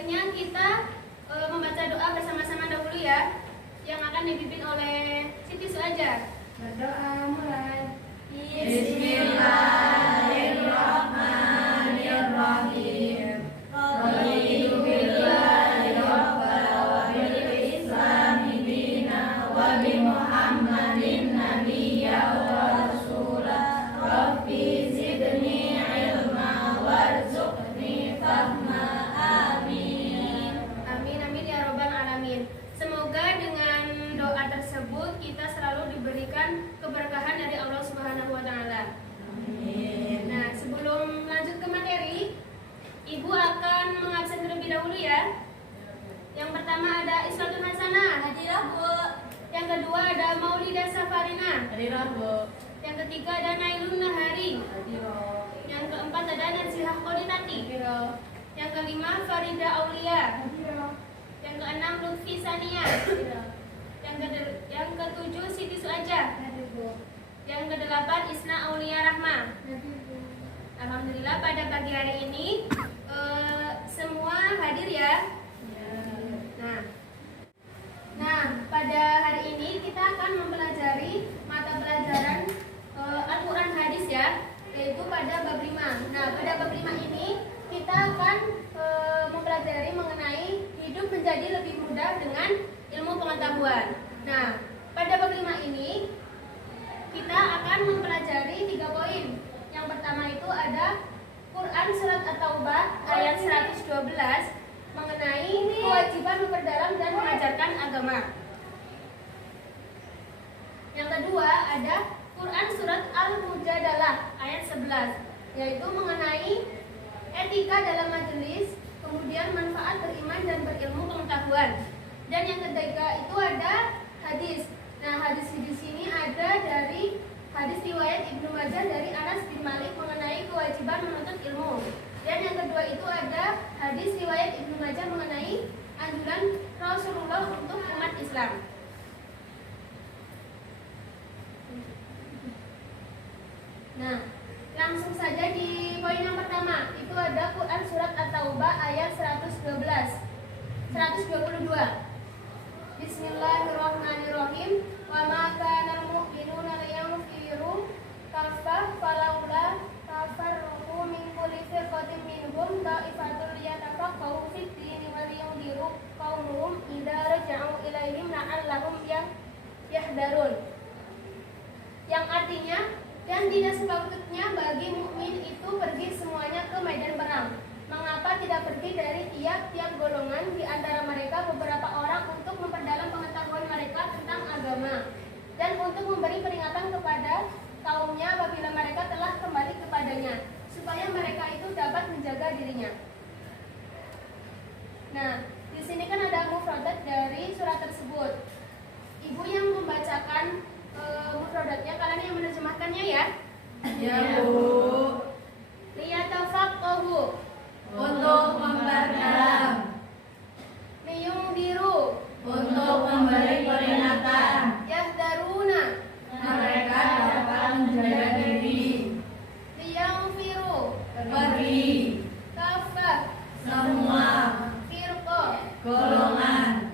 sebaiknya kita membaca doa bersama-sama dahulu ya, yang akan dipimpin oleh Siti Suaja. Berdoa mulai. Bismillahirrahmanirrahim. Raditu billahi rabbana wa bil islami dina wa bi Muhammadin nabiyya wa rasula. Rabbi zidni ilma warzuqni fahma. Amin. Amin amin ya robbal alamin. Semoga dengan doa tersebut kita selalu diberikan keberkahan dari Allah Subhanahu wa taala. Amin. Nah, sebelum lanjut ke materi, Ibu akan mengabsen terlebih dahulu ya. Yang pertama ada Islatun Hasanah. Hadirah, Bu. Yang kedua ada Maulidah Safarina. Hadirah, Bu. Yang ketiga ada Nailun Nahari. Hadirah. Yang keempat ada Nazihah Qolinati. Hadirah. Yang kelima Farida Aulia. Hadirah. Yang keenam Lutfi Sania. Hadirah. Yang ketujuh Siti Suaja. Hadir, Bu. Yang kedelapan Isna Aulia Rahma. Hadir, Bu. Alhamdulillah pada pagi hari ini semua hadir ya. Nah, pada hari ini kita akan mempelajari mata pelajaran Al-Quran Hadis ya, yaitu pada bab 5. Nah, pada bab 5 ini kita akan mempelajari mengenai hidup menjadi lebih mudah dengan ilmu pengetahuan. Nah, pada bab 5 ini kita akan mempelajari 3 poin. Yang pertama itu ada Quran Surat At-Taubah ayat 112 mengenai kewajiban memperdalam dan mengajarkan agama. Yang kedua ada Quran Surat Al-Mujadalah ayat 11, yaitu mengenai etika dalam majelis, kemudian manfaat beriman dan berilmu pengetahuan. Dan yang ketiga itu ada hadis. Nah, hadis di sini ada dari hadis riwayat Ibnu Majah dari Anas bin Malik mengenai kewajiban menuntut ilmu. Dan yang kedua itu ada hadis riwayat Ibnu Majah mengenai anjuran Rasulullah untuk umat Islam. Nah, langsung saja di poin yang pertama itu ada Quran Surat At-Taubah ayat 122. Bismillahirrahmanirrahim. Wa ma kana al-mu'minuna liyanfiru kaffah falaula tafarruqu min kulli firqatin minhum ta'ifatul yatafaqahu fid dini wa liyundiru qaumuhum idza raja'u ilaihim la'allahum yahdharun. Yang artinya, dan tidak sepatutnya bagi mukmin itu pergi semuanya ke medan perang. Mengapa tidak pergi dari tiap-tiap golongan di antara mereka beberapa orang untuk memperdalam pengetahuan mereka tentang agama dan untuk memberi peringatan kepada kaumnya apabila mereka telah kembali kepadanya, supaya mereka itu dapat menjaga dirinya. Nah, di sini kan ada mufradat dari surat tersebut. Ibu yang membacakan mufradatnya, kalian yang menerjemahkannya ya. Ya, Bu. Liyatafaqahu, Untuk memperdalam, liyungdiru, untuk memberi peringatan, yahdaruna, mereka dapat menjaga diri, liyaghfiru, pergi, kafah, semua firqah. golongan.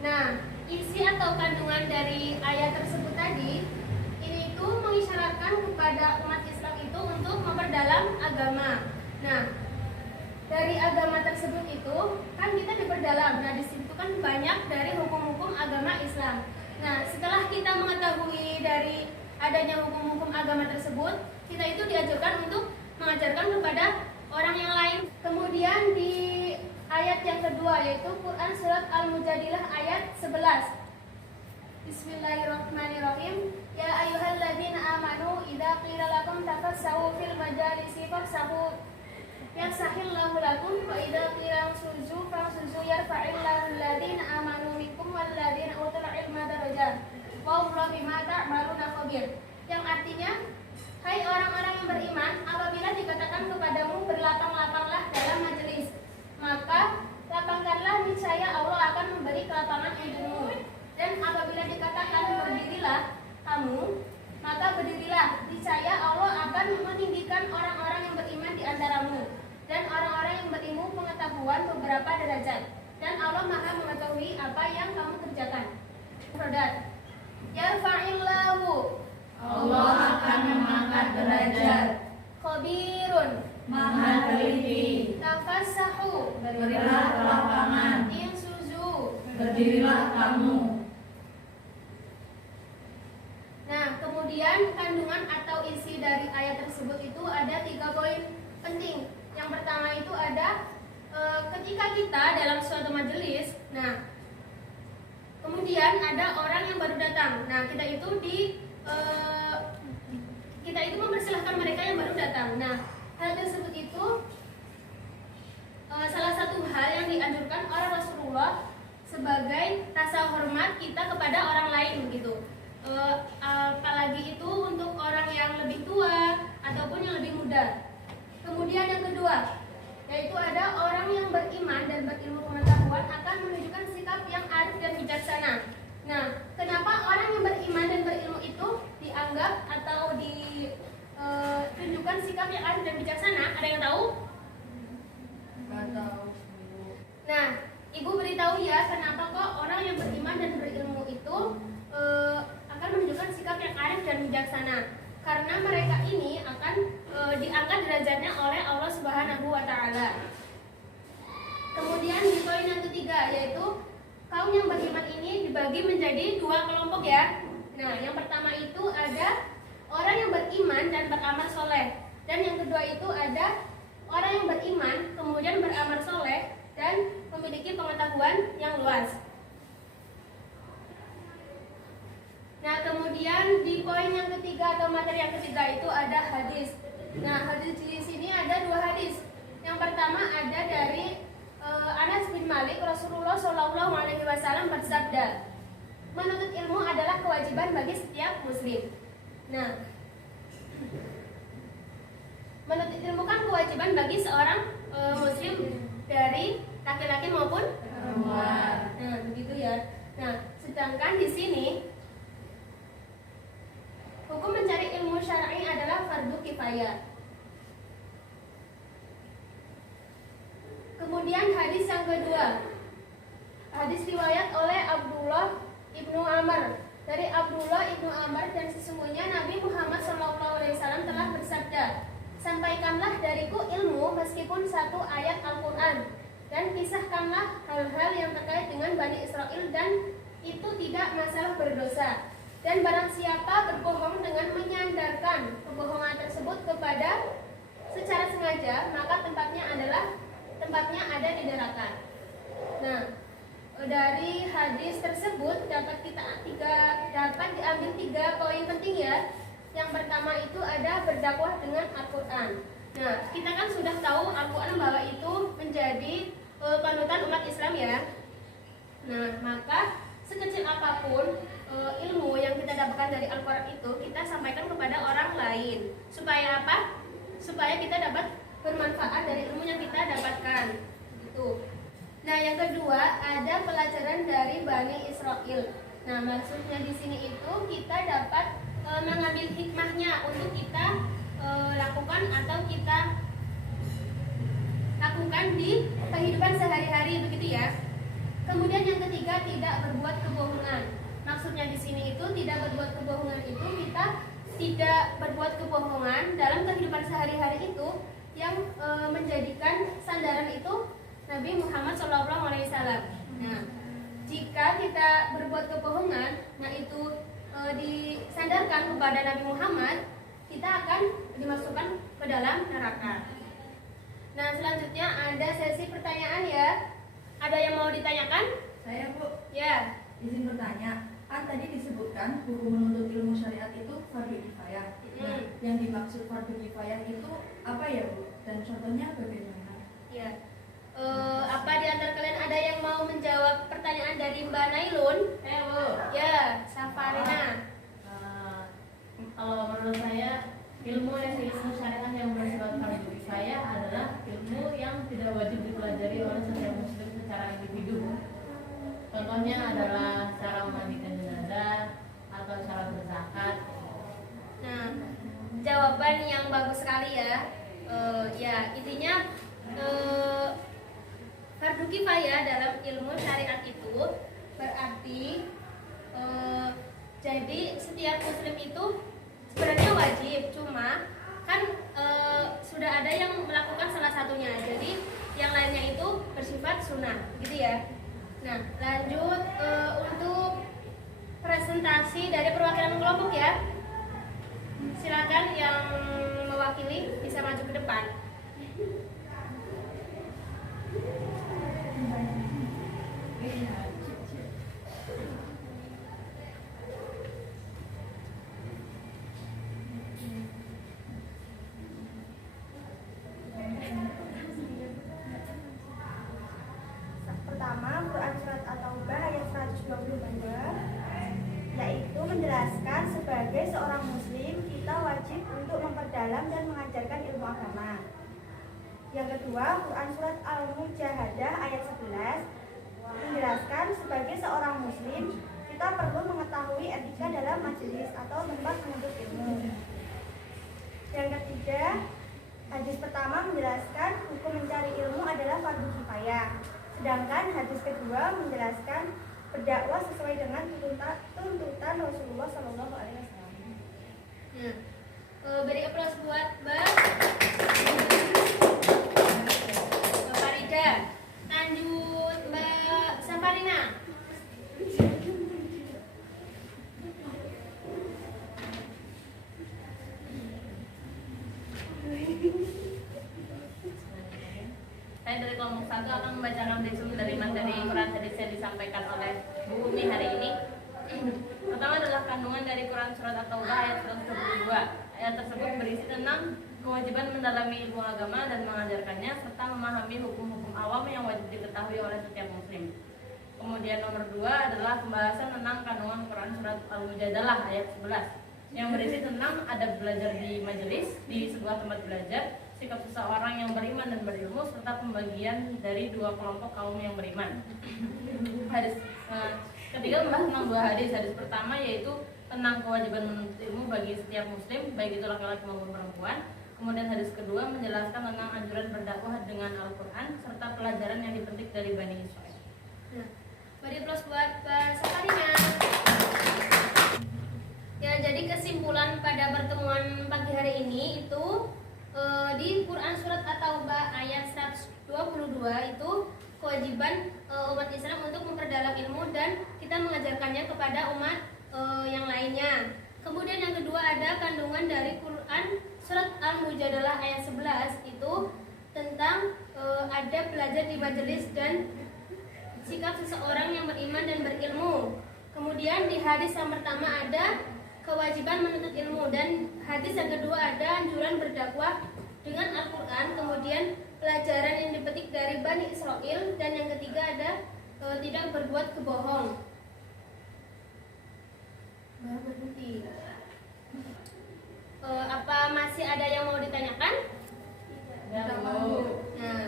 Nah, isi atau kandungan dari ayat tersebut tadi ini itu mengisyaratkan kepada umat Islam itu untuk memperdalam agama. Nah, dari agama tersebut itu kan kita diperdalam. Nah, di situ kan banyak dari hukum-hukum agama Islam. Nah, setelah kita mengetahui dari adanya hukum-hukum agama tersebut, kita itu diajarkan untuk mengajarkan kepada orang yang lain. Kemudian di ayat yang kedua yaitu Quran Surat Al-Mujadilah ayat 11. Bismillahirrahmanirrahim. Ya ayyuhalladzina amanu idza qila lakum tafassahu fil majalisi fafsahu yafsahillahu lakum wa idza qila suzu fasuzu yarfa'illahu alladzina amanu minkum walladzina utul ilma darajat. Wallahu bima ta'maluna khabir. Yang artinya, hai orang-orang yang beriman, apabila dikatakan kepadamu berlapang-lapanglah dalam majelis, maka lapangkanlah, niscaya Allah akan memberi kelapangan untukmu. Dan apabila dikatakan berdirilah kamu, maka berdirilah, niscaya Allah akan meninggikan orang-orang yang beriman di antaramu, dan orang-orang yang berilmu pengetahuan beberapa derajat, dan Allah Maha mengetahui apa yang kamu kerjakan. Mufradat. Yarfa'illahu. Allah akan mengangkat derajat. Khabirun. Maha teliti. Tafassahu. Berilah ke lapangan. Insuzu. Berdirilah kamu. Nah, kemudian kandungan atau isi dari ayat tersebut itu ada 3 poin penting. Yang pertama itu ada ketika kita dalam suatu majelis, nah kemudian ada orang yang baru datang. Nah, kita itu mempersilahkan mereka yang baru datang. Nah, hal tersebut itu salah satu hal yang dianjurkan oleh Rasulullah sebagai rasa hormat kita kepada orang lain begitu. Apalagi itu untuk orang yang lebih tua ataupun yang lebih muda. Kemudian yang kedua, yaitu ada orang yang beriman dan berilmu pengetahuan akan menunjukkan sikap yang arif dan bijaksana. Nah, kenapa orang yang beriman dan berilmu itu dianggap atau ditunjukkan sikap yang arif dan bijaksana? Ada yang tahu? Nggak tahu. Nah, Ibu beritahu ya, kenapa kok orang yang beriman dan berilmu itu akan menunjukkan sikap yang arif dan bijaksana? Karena mereka ini akan diangkat derajatnya oleh Allah Subhanahu wa Ta'ala. Kemudian di poin yang ketiga, yaitu kaum yang beriman ini dibagi menjadi 2 kelompok ya. Nah, yang pertama itu ada orang yang beriman dan beramal soleh, dan yang kedua itu ada orang yang beriman kemudian beramal soleh dan memiliki pengetahuan yang luas. Nah, kemudian di poin yang ketiga atau materi yang ketiga itu ada hadis. Nah, hadis di sini ada 2 hadis. Yang pertama ada dari Anas bin Malik. Rasulullah Shallallahu Alaihi Wasallam bersabda, menuntut ilmu adalah kewajiban bagi setiap muslim. Nah, menuntut ilmu kan kewajiban bagi seorang muslim dari laki-laki maupun perempuan. Nah, begitu ya. Nah, sedangkan di sini hukum mencari ilmu syar'i adalah fardu kifayah. Kemudian hadis yang kedua, hadis riwayat oleh Abdullah ibnu Amr. Dari Abdullah ibnu Amr, dan sesungguhnya Nabi Muhammad SAW telah bersabda, sampaikanlah dariku ilmu meskipun 1 ayat Al-Quran, dan kisahkanlah hal-hal yang terkait dengan Bani Israel, dan itu tidak masalah berdosa. Dan barang siapa berbohong dengan menyandarkan kebohongan tersebut kepada secara sengaja, maka tempatnya ada di neraka. Nah, dari hadis tersebut dapat diambil 3 poin penting ya. Yang pertama itu ada berdakwah dengan Al-Quran. Nah, kita kan sudah tahu Al-Quran bahwa itu menjadi panutan umat Islam ya. Nah, maka sekecil apapun ilmu yang kita dapatkan dari Al-Quran itu kita sampaikan kepada orang lain. Supaya apa? Supaya kita dapat bermanfaat dari ilmu yang kita dapatkan. Gitu. Nah, yang kedua ada pelajaran dari Bani Israel. Nah, maksudnya di sini itu kita dapat mengambil hikmahnya untuk kita lakukan atau kita lakukan di kehidupan sehari-hari begitu ya. Kemudian yang ketiga, tidak berbuat kebohongan. Maksudnya di sini itu tidak berbuat kebohongan itu kita tidak berbuat kebohongan dalam kehidupan sehari-hari itu yang menjadikan sandaran itu Nabi Muhammad SAW. Nah, jika kita berbuat kebohongan, nah itu disandarkan kepada Nabi Muhammad, kita akan dimasukkan ke dalam neraka. Nah, selanjutnya ada sesi pertanyaan ya. Ada yang mau ditanyakan? Saya, Bu, Ya. izin bertanya. Kan tadi disebutkan hukum menuntut ilmu syariat itu fardu kifayah. Nah, yang dimaksud fardu kifayah itu apa ya, Bu? Dan contohnya bagaimana? Ya. Apa di antara kalian ada yang mau menjawab pertanyaan dari Mbak Nailun? Bu. Ya, Safarina. Kalau menurut saya, ilmu syariat yang bersifat fardu kifayah adalah ilmu yang tidak wajib dipelajari oleh setiap muslim secara individu. Contohnya adalah cara memandikan jenazah atau cara berzakat. Nah, jawaban yang bagus sekali ya. Ya, intinya kifayah dalam ilmu syariat itu berarti jadi setiap muslim itu sebenarnya wajib, cuma kan sudah ada yang melakukan salah satunya, jadi yang lainnya itu bersifat sunnah, gitu ya. Nah, lanjut untuk presentasi dari perwakilan kelompok ya. Silakan yang mewakili bisa maju ke depan. Pertama, Quran Surat At-Taubah ayat 122, yaitu menjelaskan sebagai seorang muslim kita wajib untuk memperdalam dan mengajarkan ilmu agama. Yang kedua, Quran Surat Al-Mujahadah ayat 11 menjelaskan sebagai seorang muslim kita perlu mengetahui etika dalam majelis atau tempat menuntut ilmu. Yang ketiga, hadis pertama menjelaskan hukum mencari ilmu adalah fardu kifayah. Sedangkan hadis kedua menjelaskan berdakwah sesuai dengan tuntutan Rasulullah Shallallahu Alaihi Wasallam. Beri aplaus buat Mbak Farida. Lanjut Mbak Safarina. Saya dari kelompok 1 akan membacakan resume dari materi Quran hadis yang disampaikan oleh Bu Umi hari ini. Pertama adalah kandungan dari Quran Surat At-Taubah ayat 122. Ayat tersebut berisi tentang kewajiban mendalami ilmu agama dan mengajarkannya serta memahami hukum-hukum awam yang wajib diketahui oleh setiap muslim. Kemudian nomor 2 adalah pembahasan tentang kandungan Quran Surat Al-Mujadalah ayat 11 yang berisi tentang adab belajar di majelis, di sebuah tempat belajar, sikap seseorang yang beriman dan berilmu, serta pembagian dari dua kelompok kaum yang beriman. Hadis ketiga membahas tentang dua hadis. Hadis pertama yaitu tentang kewajiban menuntut ilmu bagi setiap muslim, baik itu laki-laki maupun perempuan. Kemudian hadis kedua menjelaskan tentang anjuran berdakwah dengan Al-Quran serta pelajaran yang dipetik dari Bani Israel. Nah, beri aplaus buat Mbak Safarina. Ya, jadi kesimpulan pada pertemuan pagi hari ini itu di Quran Surat At-Taubah ayat 122 itu kewajiban umat Islam untuk memperdalam ilmu dan kita mengajarkannya kepada umat yang lainnya. Kemudian yang kedua ada kandungan dari Quran Surat Al-Mujadalah ayat 11 itu tentang adab belajar di majelis dan sikap seseorang yang beriman dan berilmu. Kemudian di hadis yang pertama ada kewajiban menuntut ilmu dan hadis yang kedua ada anjuran berdakwah dengan Al-Quran. Kemudian pelajaran yang dipetik dari Bani Israel dan yang ketiga ada tidak berbuat kebohong. Berhenti. Apa masih ada yang mau ditanyakan? Nah,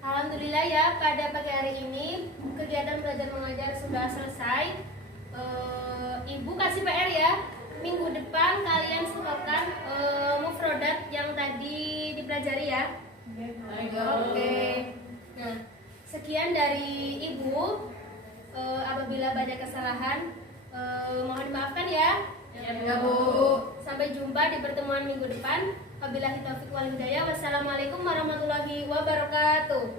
alhamdulillah ya pada pagi hari ini kegiatan belajar mengajar sudah selesai. Ibu kasih PR ya. Minggu depan kalian sukakan mufrodat yang tadi dipelajari ya. Oke. Nah, sekian dari Ibu. Apabila banyak kesalahan mohon dimaafkan ya. Ya Bu. Sampai jumpa di pertemuan minggu depan. Wabillahi taufiq wal hidayah. Wassalamualaikum warahmatullahi wabarakatuh.